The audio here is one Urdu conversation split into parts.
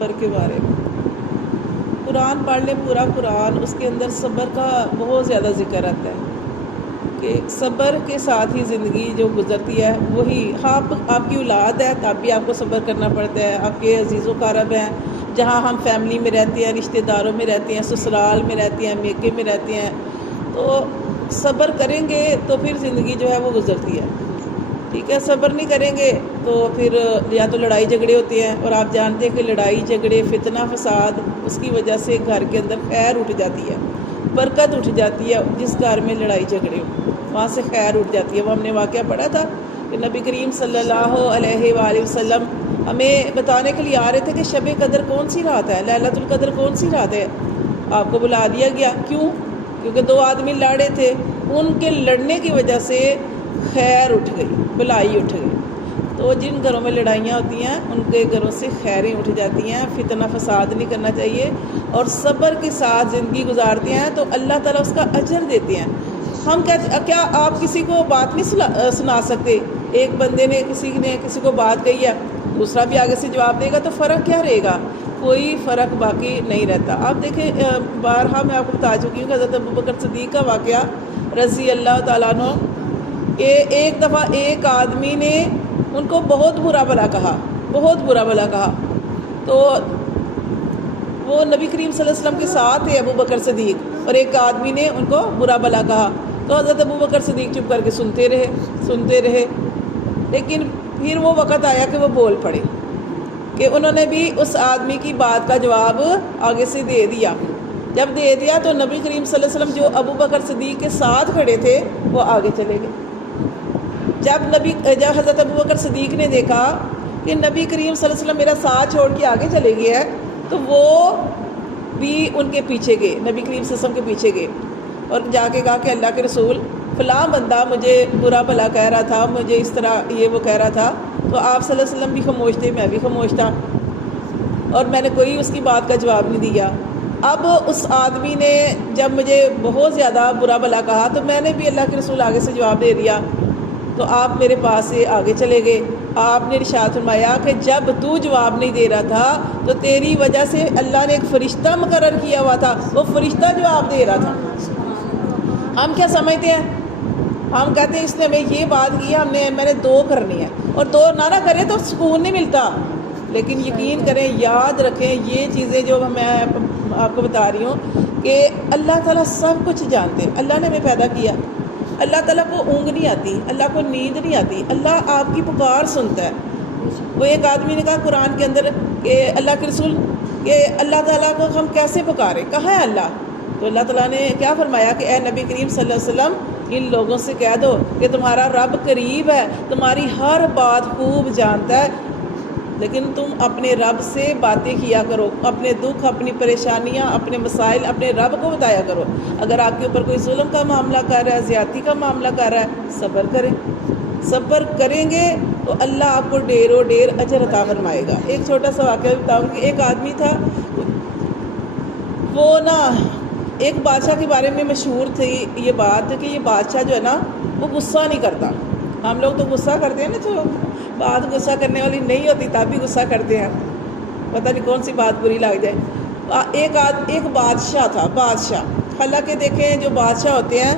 صبر کے بارے میں قرآن پڑھ لیں پورا قرآن، اس کے اندر صبر کا بہت زیادہ ذکر آتا ہے کہ صبر کے ساتھ ہی زندگی جو گزرتی ہے وہی آپ کی اولاد ہے تب بھی آپ کو صبر کرنا پڑتا ہے، آپ کے عزیز و اقارب ہیں جہاں ہم فیملی میں رہتے ہیں، رشتہ داروں میں رہتے ہیں، سسرال میں رہتے ہیں، میکے میں رہتے ہیں، تو صبر کریں گے تو پھر زندگی جو ہے وہ گزرتی ہے، ٹھیک ہے۔ صبر نہیں کریں گے تو پھر یا تو لڑائی جھگڑے ہوتے ہیں، اور آپ جانتے ہیں کہ لڑائی جھگڑے فتنہ فساد اس کی وجہ سے گھر کے اندر خیر اٹھ جاتی ہے، برکت اٹھ جاتی ہے، جس گھر میں لڑائی جھگڑے ہو وہاں سے خیر اٹھ جاتی ہے۔ وہ ہم نے واقعہ پڑھا تھا کہ نبی کریم صلی اللہ علیہ وآلہ وسلم ہمیں بتانے کے لیے آ رہے تھے کہ شب قدر کون سی رات ہے، لیلۃ القدر کون سی رات ہے، آپ کو بلا دیا گیا، کیوں؟ کیونکہ دو آدمی لڑے تھے، ان کے لڑنے کی وجہ سے خیر اٹھ گئی، بلائی اٹھ گئی۔ تو جن گھروں میں لڑائیاں ہوتی ہیں ان کے گھروں سے خیریں اٹھ جاتی ہیں، فتنہ فساد نہیں کرنا چاہیے، اور صبر کے ساتھ زندگی گزارتے ہیں تو اللہ تعالیٰ اس کا اجر دیتے ہیں۔ ہم کیا آپ کسی کو بات نہیں سنا سکتے؟ ایک بندے نے کسی کو بات کہی ہے، دوسرا بھی آگے سے جواب دے گا تو فرق کیا رہے گا؟ کوئی فرق باقی نہیں رہتا۔ آپ دیکھیں بارہا میں آپ کو بتا چکی ہوں کہ حضرت ابوبکر صدیق کا واقعہ رضی اللہ تعالیٰ عنہ، کہ ایک دفعہ ایک آدمی نے ان کو بہت برا بھلا کہا، بہت برا بھلا کہا، تو وہ نبی کریم صلی اللہ علیہ وسلم کے ساتھ تھے ابوبکر صدیق، اور ایک آدمی نے ان کو برا بھلا کہا تو حضرت ابوبکر صدیق چپ کر کے سنتے رہے، لیکن پھر وہ وقت آیا کہ وہ بول پڑے، کہ انہوں نے بھی اس آدمی کی بات کا جواب آگے سے دے دیا۔ جب دے دیا تو نبی کریم صلی اللہ علیہ وسلم جو ابوبکر صدیق کے ساتھ کھڑے تھے وہ آگے چلے گئے۔ جب حضرت ابوبکر صدیق نے دیکھا کہ نبی کریم صلی اللہ علیہ وسلم میرا ساتھ چھوڑ کے آگے چلے گئے ہیں، تو وہ بھی ان کے پیچھے گئے، نبی کریم صلی اللہ علیہ وسلم کے پیچھے گئے، اور جا کے کہا کہ اللہ کے رسول فلاں بندہ مجھے برا بھلا کہہ رہا تھا، مجھے اس طرح یہ وہ کہہ رہا تھا، تو آپ صلی اللہ علیہ وسلم بھی خاموش تھے، میں بھی خاموش تھا، اور میں نے کوئی اس کی بات کا جواب نہیں دیا۔ اب اس آدمی نے جب مجھے بہت زیادہ برا بھلا کہا تو میں نے بھی اللہ کے رسول آگے سے جواب دے دیا، تو آپ میرے پاس سے آگے چلے گئے۔ آپ نے ارشاد فرمایا کہ جب تو جواب نہیں دے رہا تھا تو تیری وجہ سے اللہ نے ایک فرشتہ مقرر کیا ہوا تھا، وہ فرشتہ جواب دے رہا تھا۔ ہم کیا سمجھتے ہیں؟ ہم کہتے ہیں اس نے ہمیں یہ بات کی ہے، میں نے دو کرنی ہے، اور دو نہ کریں تو سکون نہیں ملتا۔ لیکن یقین کریں، یاد رکھیں یہ چیزیں جو میں آپ کو بتا رہی ہوں کہ اللہ تعالیٰ سب کچھ جانتے ہیں۔ اللہ نے ہمیں پیدا کیا، اللہ تعالیٰ کو اونگ نہیں آتی، اللہ کو نیند نہیں آتی، اللہ آپ کی پکار سنتا ہے۔ وہ ایک آدمی نے کہا قرآن کے اندر کہ اللہ کے رسول کہ اللہ تعالیٰ کو ہم کیسے پکاریں، کہاں ہے اللہ؟ تو اللہ تعالیٰ نے کیا فرمایا کہ اے نبی کریم صلی اللہ علیہ وسلم ان لوگوں سے کہہ دو کہ تمہارا رب قریب ہے، تمہاری ہر بات خوب جانتا ہے، لیکن تم اپنے رب سے باتیں کیا کرو، اپنے دکھ، اپنی پریشانیاں، اپنے مسائل اپنے رب کو بتایا کرو۔ اگر آپ کے اوپر کوئی ظلم کا معاملہ کر رہا ہے، زیادتی کا معاملہ کر رہا ہے، صبر کریں، صبر کریں گے تو اللہ آپ کو ڈھیر و ڈھیر اجر عطا فرمائے گا۔ ایک چھوٹا سا واقعہ بتاؤں کہ ایک آدمی تھا، وہ ایک بادشاہ کے بارے میں مشہور تھی یہ بات کہ یہ بادشاہ جو ہے نا وہ غصہ نہیں کرتا۔ ہم لوگ تو غصہ کرتے ہیں نا، جو بات غصہ کرنے والی نہیں ہوتی تب بھی غصہ کرتے ہیں، پتہ نہیں کون سی بات بری لگ جائے۔ ایک بادشاہ تھا، بادشاہ، حالانکہ دیکھیں جو بادشاہ ہوتے ہیں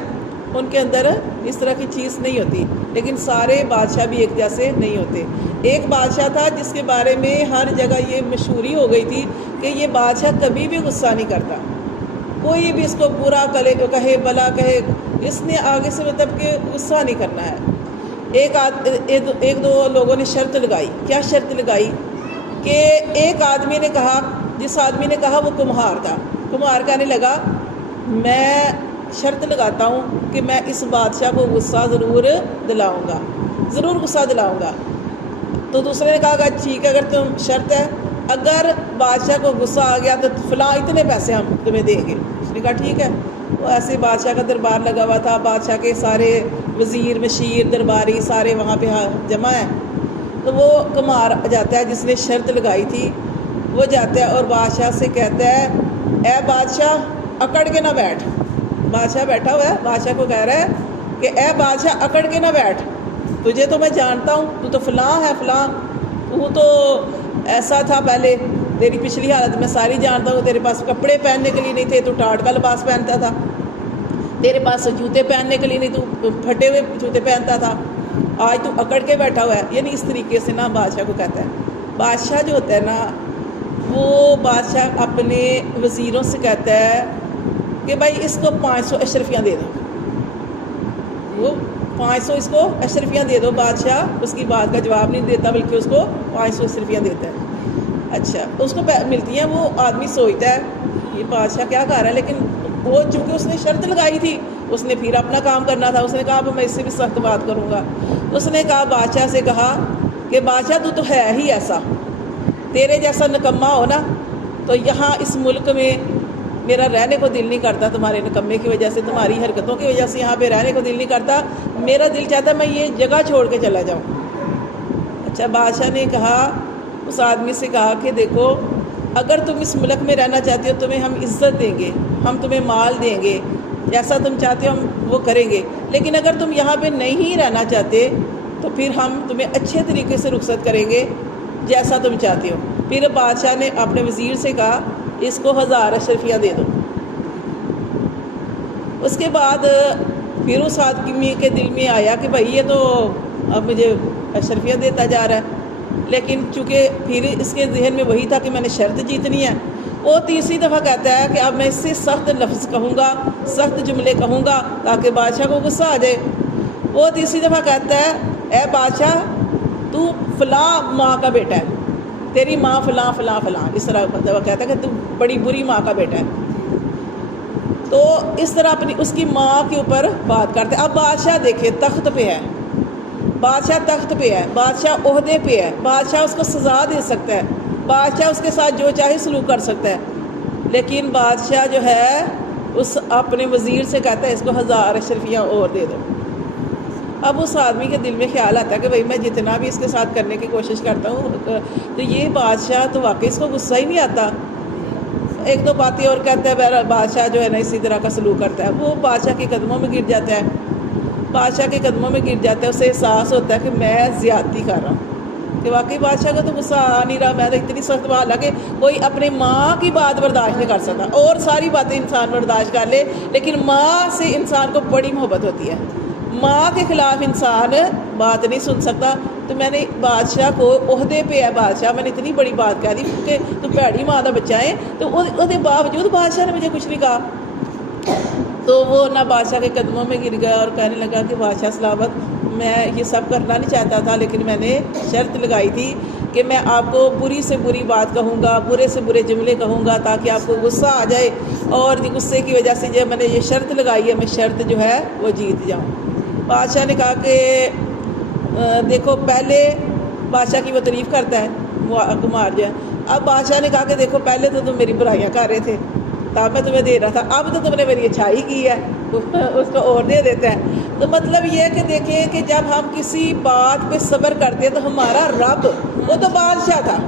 ان کے اندر اس طرح کی چیز نہیں ہوتی، لیکن سارے بادشاہ بھی ایک جیسے نہیں ہوتے۔ ایک بادشاہ تھا جس کے بارے میں ہر جگہ یہ مشہوری ہو گئی تھی کہ یہ بادشاہ کبھی بھی غصہ نہیں کرتا، کوئی بھی اس کو برا کہے بلا کہے، اس نے آگے سے مطلب کہ غصہ نہیں کرنا ہے۔ ایک دو لوگوں نے شرط لگائی۔ کیا شرط لگائی؟ کہ ایک آدمی نے کہا، جس آدمی نے کہا وہ کمہار تھا، کمہار کہنے لگا میں شرط لگاتا ہوں کہ میں اس بادشاہ کو غصہ ضرور دلاؤں گا، ضرور غصہ دلاؤں گا۔ تو دوسرے نے کہا کہ ٹھیک ہے، اگر تم شرط ہے، اگر بادشاہ کو غصہ آ گیا تو فلاں اتنے پیسے ہم تمہیں دیں گے۔ اس نے کہا ٹھیک ہے۔ وہ ایسے بادشاہ کا دربار لگا ہوا تھا، بادشاہ کے سارے وزیر مشیر درباری سارے وہاں پہ جمع ہیں، تو وہ کمار جاتا ہے جس نے شرط لگائی تھی، وہ جاتا ہے اور بادشاہ سے کہتا ہے اے بادشاہ اکڑ کے نہ بیٹھ۔ بادشاہ بیٹھا ہوا ہے، بادشاہ کو کہہ رہا ہے کہ اے بادشاہ اکڑ کے نہ بیٹھ، تجھے تو میں جانتا ہوں، تو فلاں ہے، فلاں تو ایسا تھا پہلے، تیری پچھلی حالت میں ساری جانتا ہوں، تیرے پاس کپڑے پہننے کے لیے نہیں تھے، تو ٹاٹ کا لباس پہنتا تھا، تیرے پاس جوتے پہننے کے لیے نہیں، تو پھٹے ہوئے جوتے پہنتا تھا، آج تو اکڑ کے بیٹھا ہوا ہے. یعنی اس طریقے سے نا بادشاہ کو کہتا ہے. بادشاہ جو ہوتا ہے نا، وہ بادشاہ اپنے وزیروں سے کہتا ہے کہ بھائی اس کو 500 اشرفیاں دے دو. وہ 500 اس کو اشرفیاں دے دو. بادشاہ اس کی بات کا جواب نہیں دیتا، بلکہ اس کو 500 اشرفیاں دیتا ہے. اچھا، اس کو ملتی ہیں. وہ آدمی سوچتا ہے یہ بادشاہ کیا کر رہا ہے، لیکن وہ چونکہ اس نے شرط لگائی تھی، اس نے پھر اپنا کام کرنا تھا. اس نے کہا میں اس سے بھی سخت بات کروں گا. اس نے کہا، بادشاہ سے کہا کہ بادشاہ تو ہے ہی ایسا، تیرے جیسا نکما ہو نا تو یہاں اس ملک میں میرا رہنے کو دل نہیں کرتا. تمہارے نکمے کی وجہ سے، تمہاری حرکتوں کی وجہ سے یہاں پہ رہنے کو دل نہیں کرتا. میرا دل چاہتا ہے میں یہ جگہ چھوڑ کے چلا جاؤں. اچھا، بادشاہ نے کہا، اس آدمی سے کہا کہ دیکھو، اگر تم اس ملک میں رہنا چاہتے ہو تمہیں ہم عزت دیں گے، ہم تمہیں مال دیں گے، جیسا تم چاہتے ہو ہم وہ کریں گے. لیکن اگر تم یہاں پہ نہیں رہنا چاہتے تو پھر ہم تمہیں اچھے طریقے سے رخصت کریں گے جیسا تم چاہتے ہو. پھر بادشاہ نے اپنے وزیر سے کہا اس کو 1000 اشرفیاں دے دو. اس کے بعد پھر اس آدمی کے دل میں آیا کہ بھائی یہ تو اب مجھے اشرفیاں دیتا جا رہا ہے. لیکن چونکہ پھر اس کے ذہن میں وہی تھا کہ میں نے شرط جیتنی ہے. وہ تیسری دفعہ کہتا ہے کہ اب میں اس سے سخت لفظ کہوں گا، سخت جملے کہوں گا تاکہ بادشاہ کو غصہ آ جائے. وہ تیسری دفعہ کہتا ہے، اے بادشاہ تو فلاں ماں کا بیٹا ہے، تیری ماں فلاں فلاں فلاں. اس طرح دفعہ کہتا ہے کہ تو بڑی بری ماں کا بیٹا ہے. تو اس طرح اپنی اس کی ماں کے اوپر بات کرتے. اب بادشاہ دیکھے تخت پہ ہے، بادشاہ تخت پہ ہے، بادشاہ عہدے پہ ہے، بادشاہ اس کو سزا دے سکتا ہے، بادشاہ اس کے ساتھ جو چاہے سلوک کر سکتا ہے. لیکن بادشاہ جو ہے اس اپنے وزیر سے کہتا ہے اس کو 1000 اشرفیاں اور دے دو. اب اس آدمی کے دل میں خیال آتا ہے کہ بھائی میں جتنا بھی اس کے ساتھ کرنے کی کوشش کرتا ہوں تو یہ بادشاہ تو واقعی اس کو غصہ ہی نہیں آتا. ایک دو باتیں اور کہتا ہے، بہرحال بادشاہ جو ہے نا اسی طرح کا سلوک کرتا ہے. وہ بادشاہ کے قدموں میں گر جاتا ہے، بادشاہ کے قدموں میں گر جاتا ہے. اسے احساس ہوتا ہے کہ میں زیادتی کر رہا ہوں، کہ واقعی بادشاہ کا تو غصہ آ نہیں رہا. میں تو اتنی سخت بات، حالانکہ کوئی اپنے ماں کی بات برداشت نہیں کر سکتا. اور ساری باتیں انسان برداشت کر لے، لیکن ماں سے انسان کو بڑی محبت ہوتی ہے. ماں کے خلاف انسان بات نہیں سن سکتا. تو میں نے بادشاہ کو عہدے پہ ہے بادشاہ، میں نے اتنی بڑی بات کہہ دی کہ تو پیڑی ماں کا بچہ ہے، تو وہ باوجود بادشاہ نے مجھے کچھ نہیں کہا. تو وہ نہ بادشاہ کے قدموں میں گر گیا اور کہنے لگا کہ بادشاہ سلامت، میں یہ سب کرنا نہیں چاہتا تھا، لیکن میں نے شرط لگائی تھی کہ میں آپ کو بری سے بری بات کہوں گا، برے سے برے جملے کہوں گا تاکہ آپ کو غصہ آ جائے، اور غصے کی وجہ سے جو میں نے یہ شرط لگائی ہے میں شرط جو ہے وہ جیت جاؤں. بادشاہ نے کہا کہ دیکھو، پہلے بادشاہ کی وہ تعریف کرتا ہے وہ کمار جو ہے. اب بادشاہ نے کہا کہ دیکھو، پہلے تو تم میری برائیاں کر رہے تھے تب میں تمہیں دے رہا تھا، اب تو تم نے میری اچھائی کی ہے، اس کو اور دے دیتا ہے. تو مطلب یہ ہے کہ دیکھیں کہ جب ہم کسی بات پہ صبر کرتے ہیں تو ہمارا رب، وہ تو بادشاہ تھا،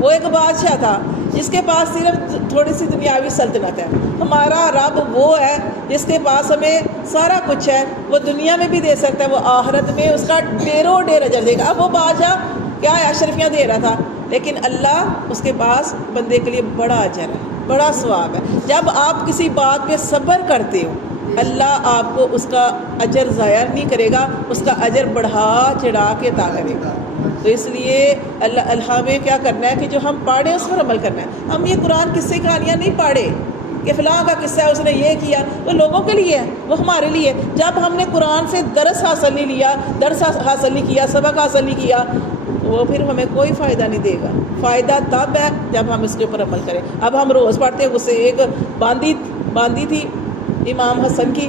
وہ ایک بادشاہ تھا جس کے پاس صرف تھوڑی سی دنیاوی سلطنت ہے. ہمارا رب وہ ہے جس کے پاس ہمیں سارا کچھ ہے. وہ دنیا میں بھی دے سکتا ہے، وہ آخرت میں اس کا ڈیروں ڈیر اجر دے گا. اب وہ بادشاہ کیا ہے، اشرفیاں دے رہا تھا، لیکن اللہ اس کے پاس بندے کے لیے بڑا اجر ہے، بڑا ثواب ہے. جب آپ کسی بات پہ صبر کرتے ہو اللہ آپ کو اس کا اجر ضائع نہیں کرے گا، اس کا اجر بڑھا چڑھا کے عطا کرے گا. تو اس لیے اللہ ہمیں کیا کرنا ہے کہ جو ہم پڑھیں اس پر عمل کرنا ہے. ہم یہ قرآن قصے کہانیاں نہیں پڑھے کہ فلاں کا قصہ ہے، اس نے یہ کیا، وہ لوگوں کے لیے ہے، وہ ہمارے لیے. جب ہم نے قرآن سے درس حاصل نہیں لیا، درس حاصل نہیں کیا، سبق حاصل نہیں کیا، وہ پھر ہمیں کوئی فائدہ نہیں دے گا. فائدہ تب ہے جب ہم اس کے اوپر عمل کریں. اب ہم روز پڑھتے ہیں، اس سے ایک باندھی تھی امام حسن کی،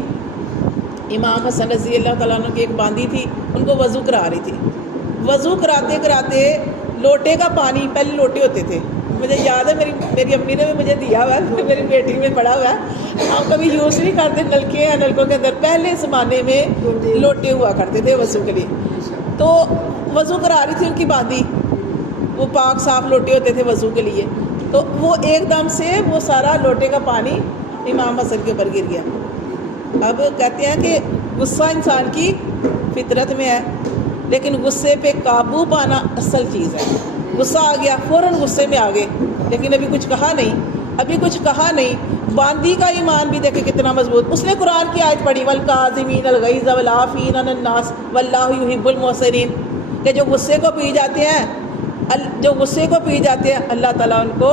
امام حسن رضی اللہ تعالیٰ عنہ کی ایک باندھی تھی، ان کو وضو کرا رہی تھی. وضو کراتے کراتے لوٹے کا پانی، پہلے لوٹے ہوتے تھے، مجھے یاد ہے میری امی نے بھی مجھے دیا ہوا ہے، میری بیٹی میں پڑا ہوا ہے. ہم کبھی یوز نہیں کرتے، نلکے ہیں، نلکوں کے اندر پہلے زمانے میں لوٹے ہوا کرتے تھے وضو کے لیے. تو وضو کرا رہی تھی ان کی باندھی، وہ پاک صاف لوٹے ہوتے تھے وضو کے لیے. تو وہ ایک دم سے وہ سارا لوٹے کا پانی امام حسن کے اوپر گر گیا. اب کہتے ہیں کہ غصہ انسان کی فطرت میں ہے، لیکن غصے پہ قابو پانا اصل چیز ہے. غصہ آ گیا، فوراً غصے میں آ گئے، لیکن ابھی کچھ کہا نہیں. باندی کا ایمان بھی دیکھے کتنا مضبوط. اس نے قرآن کی آیت پڑھی والکاظمین الغیظ والعافین عن الناس واللہ یحب المحسنین، کہ جو غصے کو پی جاتے ہیں اللہ تعالیٰ ان کو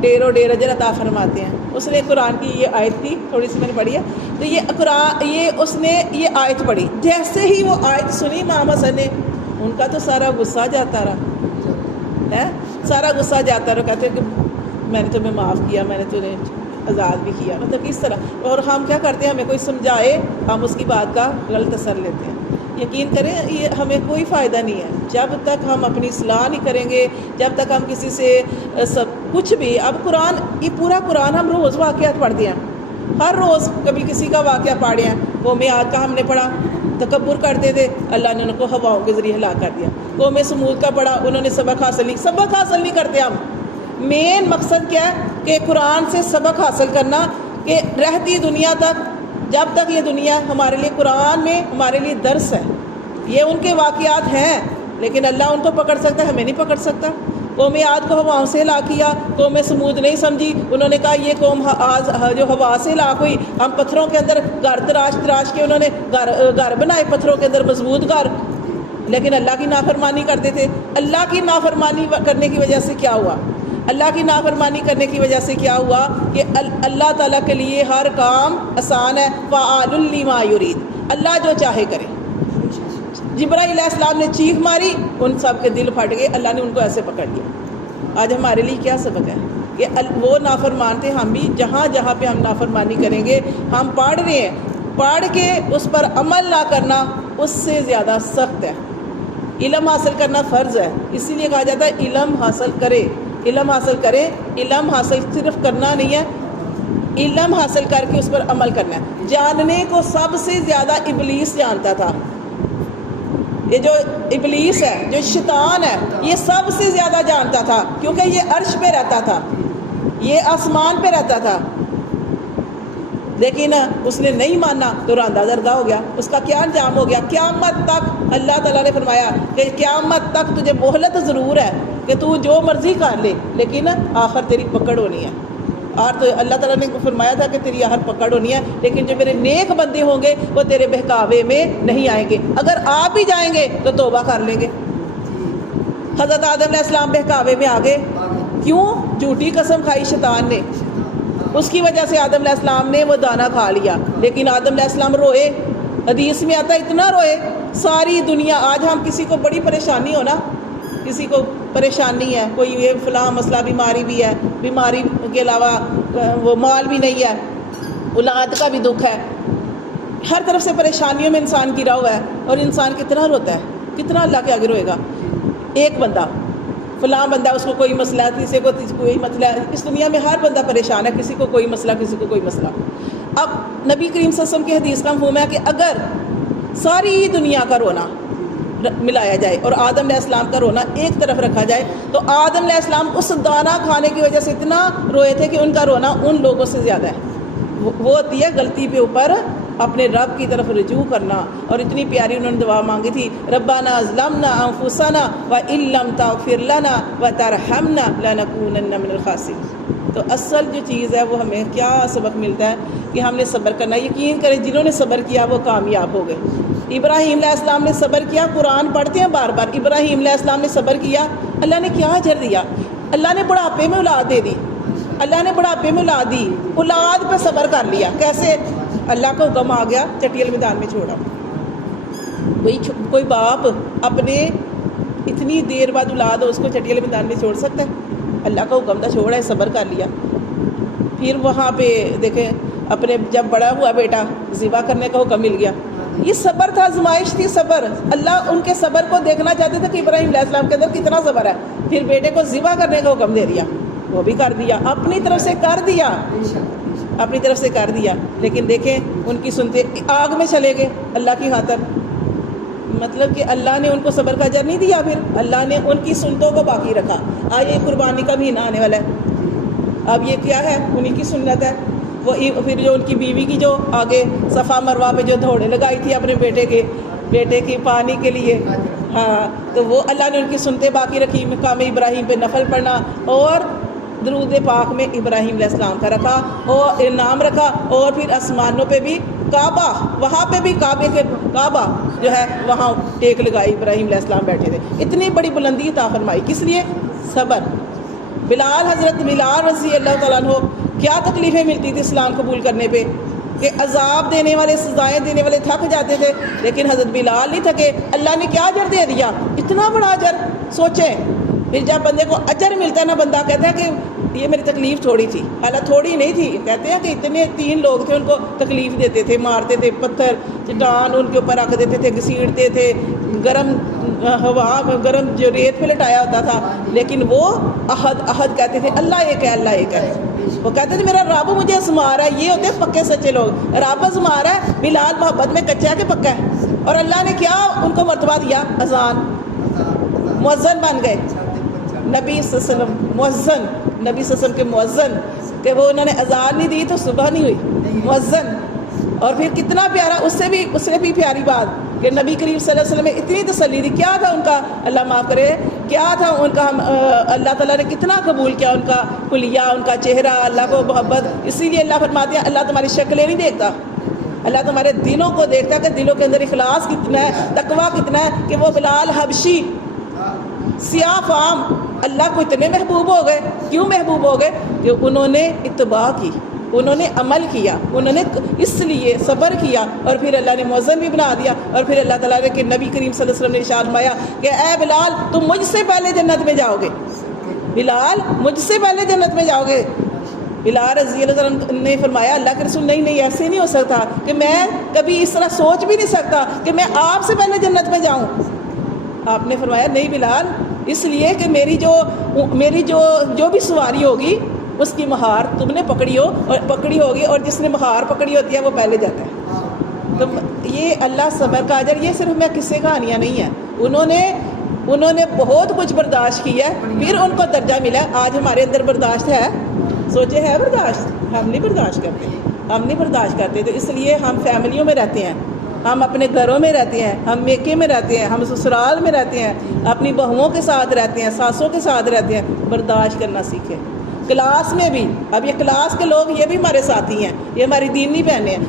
ڈیر و ڈیر اجر عطا فرماتے ہیں. اس نے قرآن کی یہ آیت تھی، تھوڑی سی میں نے پڑھی ہے، تو اس نے یہ آیت پڑھی. جیسے ہی وہ آیت سنی امام حسن نے، ان کا تو سارا غصہ جاتا رہا، سارا غصہ جاتا رہا. کہتے ہیں کہ میں نے تمہیں معاف کیا، میں نے تمہیں آزاد بھی کیا. مطلب اس طرح. اور ہم کیا کرتے ہیں، ہمیں کوئی سمجھائے ہم اس کی بات کا غلط اثر لیتے ہیں. یقین کریں یہ ہمیں کوئی فائدہ نہیں ہے جب تک ہم اپنی اصلاح نہیں کریں گے، جب تک ہم کسی سے کچھ بھی. اب قرآن، یہ پورا قرآن ہم روز واقعات پڑھتے ہیں، ہر روز کبھی کسی کا واقعہ پڑھے ہیں. قوم عاد کا ہم نے پڑھا، تکبر کرتے تھے، اللہ نے ان کو ہواؤں کے ذریعے ہلاک کر دیا. قوم سمود کا پڑھا، انہوں نے سبق حاصل نہیں کرتے. ہم مین مقصد کیا ہے کہ قرآن سے سبق حاصل کرنا، کہ رہتی دنیا تک، جب تک یہ دنیا ہمارے لیے قرآن میں ہمارے لیے درس ہے. یہ ان کے واقعات ہیں، لیکن اللہ ان کو پکڑ سکتا ہے، ہمیں نہیں پکڑ سکتا. قوم عاد کو ہواؤں سے ہلاک کیا، قوم سمود نہیں سمجھی، انہوں نے کہا یہ قوم جو ہوا سے ہلاک ہوئی، ہم پتھروں کے اندر گھر تراش کے انہوں نے گھر بنائے پتھروں کے اندر، مضبوط گھر. لیکن اللہ کی نافرمانی کرتے تھے. اللہ کی نافرمانی کرنے کی وجہ سے کیا ہوا؟ اللہ کی نافرمانی کرنے کی وجہ سے کیا ہوا کہ اللہ تعالیٰ کے لیے ہر کام آسان ہے. فعال لما یرید، اللہ جو چاہے کرے. جبرائیل علیہ السلام نے چیخ ماری، ان سب کے دل پھٹ گئے، اللہ نے ان کو ایسے پکڑ لیا. آج ہمارے لیے کیا سبق ہے کہ وہ نافرمان تھے، ہم بھی جہاں جہاں پہ ہم نافرمانی کریں گے، ہم پڑھ رہے ہیں، پڑھ کے اس پر عمل نہ کرنا اس سے زیادہ سخت ہے. علم حاصل کرنا فرض ہے، اسی لیے کہا جاتا ہے علم حاصل کرے. علم حاصل کرے، علم حاصل صرف کرنا نہیں ہے، علم حاصل کر کے اس پر عمل کرنا ہے. جاننے کو سب سے زیادہ ابلیس جانتا تھا. یہ جو ابلیس ہے، جو شیطان ہے، یہ سب سے زیادہ جانتا تھا، کیونکہ یہ عرش پہ رہتا تھا، یہ آسمان پہ رہتا تھا. لیکن اس نے نہیں مانا تو راندہ درگاہ ہو گیا. اس کا کیا انجام ہو گیا؟ قیامت تک اللہ تعالیٰ نے فرمایا کہ قیامت تک تجھے مہلت ضرور ہے کہ تو جو مرضی کر لے، لیکن آخر تیری پکڑ ہونی ہے. اور تو اللہ تعالیٰ نے فرمایا تھا کہ تیری آخر پکڑ ہونی ہے، لیکن جو میرے نیک بندے ہوں گے وہ تیرے بہکاوے میں نہیں آئیں گے. اگر آپ بھی جائیں گے تو توبہ کر لیں گے. حضرت آدم علیہ السلام بہکاوے میں آگے، کیوں؟ جھوٹی قسم کھائی شیطان نے، اس کی وجہ سے آدم علیہ السلام نے وہ دانہ کھا لیا. لیکن آدم علیہ السلام روئے، حدیث میں آتا ہے اتنا روئے. ساری دنیا، آج ہم کسی کو بڑی پریشانی ہو نا، کسی کو پریشانی ہے، کوئی یہ فلاں مسئلہ، بیماری بھی ہے، بیماری کے علاوہ وہ مال بھی نہیں ہے، اولاد کا بھی دکھ ہے، ہر طرف سے پریشانیوں میں انسان گرا ہوا ہے. اور انسان کتنا روتا ہے، کتنا اللہ کے آگے روئے گا. ایک بندہ، فلاں بندہ، اس کو کوئی مسئلہ ہے، کسی کو کوئی مسئلہ ہے. اس دنیا میں ہر بندہ پریشان ہے، کسی کو کوئی مسئلہ، کسی کو کوئی مسئلہ. اب نبی کریم صلی اللہ علیہ وسلم کی حدیث کا مفہوم ہے کہ اگر ساری دنیا کا رونا ملایا جائے اور آدم علیہ السلام کا رونا ایک طرف رکھا جائے، تو آدم علیہ السلام اس دانہ کھانے کی وجہ سے اتنا روئے تھے کہ ان کا رونا ان لوگوں سے زیادہ ہے. وہ ہوتی ہے غلطی پہ اوپر اپنے رب کی طرف رجوع کرنا. اور اتنی پیاری انہوں نے دعا مانگی تھی، ربنا ظلمنا انفسنا وان لم تغفر لنا وترحمنا لنکونن من الخاسرین. تو اصل جو چیز ہے وہ ہمیں کیا سبق ملتا ہے کہ ہم نے صبر کرنا. یقین کریں جنہوں نے صبر کیا وہ کامیاب ہو گئے. ابراہیم علیہ السلام نے صبر کیا، قرآن پڑھتے ہیں بار بار. ابراہیم علیہ السلام نے صبر کیا، اللہ نے کیا اجر دیا؟ اللہ نے بڑھاپے میں اولاد دے دی، اللہ نے بڑھاپے میں اولاد دی، اولاد پہ صبر کر لیا. کیسے؟ اللہ کا حکم آ گیا، چٹیل میدان میں چھوڑا. کوئی باپ اپنے اتنی دیر بعد اولاد ہو اس کو چٹیل میدان میں چھوڑ سکتا ہے؟ اللہ کا حکم تھا، چھوڑا ہے، صبر کر لیا. پھر وہاں پہ دیکھیں اپنے جب بڑا ہوا بیٹا ذبح کرنے کا حکم مل گیا. یہ صبر تھا، آزمائش تھی، صبر. اللہ ان کے صبر کو دیکھنا چاہتے تھے کہ ابراہیم علیہ السلام کے اندر کتنا صبر ہے. پھر بیٹے کو ذبح کرنے کا حکم دے دیا، وہ بھی کر دیا، اپنی طرف سے کر دیا، اپنی طرف سے کر دیا. لیکن دیکھیں ان کی سنتے آگ میں چلے گئے اللہ کی خاطر. مطلب کہ اللہ نے ان کو صبر کا اجر نہیں دیا، پھر اللہ نے ان کی سنتوں کو باقی رکھا. یہ قربانی کا مہینہ آنے والا ہے، اب یہ کیا ہے؟ انہیں کی سنت ہے. وہ پھر جو ان کی بیوی کی جو آگے صفا مروہ پہ جو دوڑے لگائی تھی اپنے بیٹے کی پانی کے لیے، ہاں تو وہ اللہ نے ان کی سنتے باقی رکھی، مقام ابراہیم پہ نفل پڑھنا، اور درود پاک میں ابراہیم علیہ السلام کا رکھا اور نام رکھا، اور پھر آسمانوں پہ بھی کعبہ، وہاں پہ بھی کعبہ جو ہے وہاں ٹیک لگائی، ابراہیم علیہ السلام بیٹھے تھے. اتنی بڑی بلندی عطا فرمائی، کس لیے؟ صبر. بلال، حضرت بلال رضی اللہ تعالیٰ عنہ، کیا تکلیفیں ملتی تھی اسلام قبول کرنے پہ، کہ عذاب دینے والے، سزائیں دینے والے تھک جاتے تھے، لیکن حضرت بلال نہیں تھکے. اللہ نے کیا اجر دے دیا، اتنا بڑا اجر. سوچیں پھر جب بندے کو اجر ملتا ہے نا، بندہ کہتا ہے کہ یہ میری تکلیف تھوڑی تھی. حالانکہ تھوڑی نہیں تھی، کہتے ہیں کہ اتنے 3 لوگ تھے ان کو تکلیف دیتے تھے، مارتے تھے، پتھر چٹان ان کے اوپر رکھ دیتے تھے، گھسیٹتے تھے، گرم ہوا، گرم جو ریت پہ لٹایا ہوتا تھا، لیکن وہ احد کہتے تھے، اللہ ایک ہے، اللہ ایک ہے. وہ کہتے تھے میرا رب مجھے آزما رہا ہے. یہ ہوتے ہیں پکے سچے لوگ، رب آزما رہا ہے. بلال محبت میں کچا ہے کہ پکا ہے؟ اور اللہ نے کیا ان کو مرتبہ دیا؟ اذان، مؤذن بن گئے. نبی صلی اللہ علیہ وسلم مؤذن، نبی صلی اللہ علیہ وسلم کے مؤذن، کہ وہ انہوں نے اذان نہیں دی تو صبح نہیں ہوئی، مؤذن. اور پھر کتنا پیارا، اس سے بھی پیاری بات کہ نبی کریم صلی اللہ علیہ وسلم میں اتنی تسلی دی. کیا تھا ان کا، اللہ معاف کرے، کیا تھا ان کا، اللہ تعالیٰ نے کتنا قبول کیا ان کا کلیہ، ان کا چہرہ، اللہ کو محبت. اسی لیے اللہ فرماتے ہیں اللہ تمہاری شکلیں نہیں دیکھتا، اللہ تمہارے دلوں کو دیکھتا ہے، کہ دلوں کے اندر اخلاص کتنا ہے، تقویٰ کتنا ہے. کہ وہ بلال حبشی سیاہ فام اللہ کو اتنے محبوب ہو گئے. کیوں محبوب ہو گئے؟ کہ انہوں نے اتباع کی، انہوں نے عمل کیا، انہوں نے اس لیے صبر کیا، اور پھر اللہ نے مؤذن بھی بنا دیا. اور پھر اللہ تعالیٰ نے کہ نبی کریم صلی اللہ علیہ وسلم نے ارشاد فرمایا کہ اے بلال تم مجھ سے پہلے جنت میں جاؤ گے، بلال مجھ سے پہلے جنت میں جاؤ گے. بلال رضی اللہ عنہ نے فرمایا اللہ کے رسول نہیں ایسے نہیں ہو سکتا، کہ میں کبھی اس طرح سوچ بھی نہیں سکتا کہ میں آپ سے پہلے جنت میں جاؤں. آپ نے فرمایا نہیں بلال، اس لیے کہ میری جو بھی سواری ہوگی اس کی مہار تم نے پکڑی ہوگی، اور جس نے مہار پکڑی ہوتی ہے وہ پہلے جاتا ہے. تو یہ اللہ صبر کا اجر، یہ صرف میں قصے کہانیاں نہیں ہیں. انہوں نے بہت کچھ برداشت کیا ہے، پھر ان کو درجہ ملا. آج ہمارے اندر برداشت ہے؟ سوچے ہے برداشت؟ ہم نہیں برداشت کرتے. تو اس لیے ہم فیملیوں میں رہتے ہیں، ہم اپنے گھروں میں رہتے ہیں، ہم میکے میں رہتے ہیں، ہم سسرال میں رہتے ہیں، اپنی بہوؤں کے ساتھ رہتے ہیں، ساسوں کے ساتھ رہتے ہیں. برداشت کرنا سیکھیں. کلاس میں بھی، اب یہ کلاس کے لوگ یہ بھی ہمارے ساتھی ہیں، یہ ہماری دینی بہنیں ہیں.